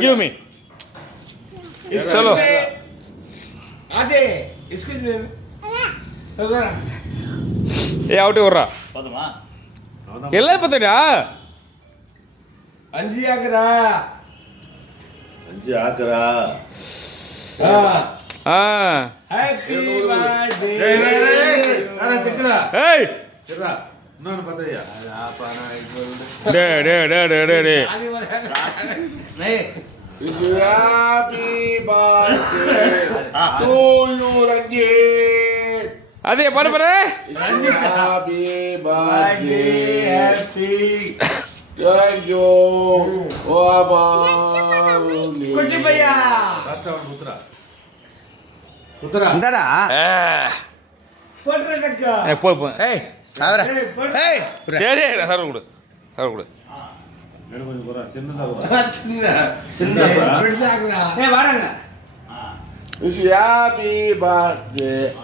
give me. चलो आते इसको ஏ அவுட்டு விட்றா போதுமா? எல்லாம் பார்த்துடா अंजी आकरा அஞ்சு ஆக்குறா. ஆ हैप्पी बर्थडे ஏய் டே டே டே டே டே டே Wish you happy birthday to you, Ranjit. அதே பாரு பாரு Happy birthday. Happy Thank you. कुछ भैया இந்தாடா पढ़ रखा ஏ போய் போய் ஏய் சாவர ஏய் சரி சார் கொடு சார் கொடு சின்ன ஏய் வாடாங்க Wish you happy birthday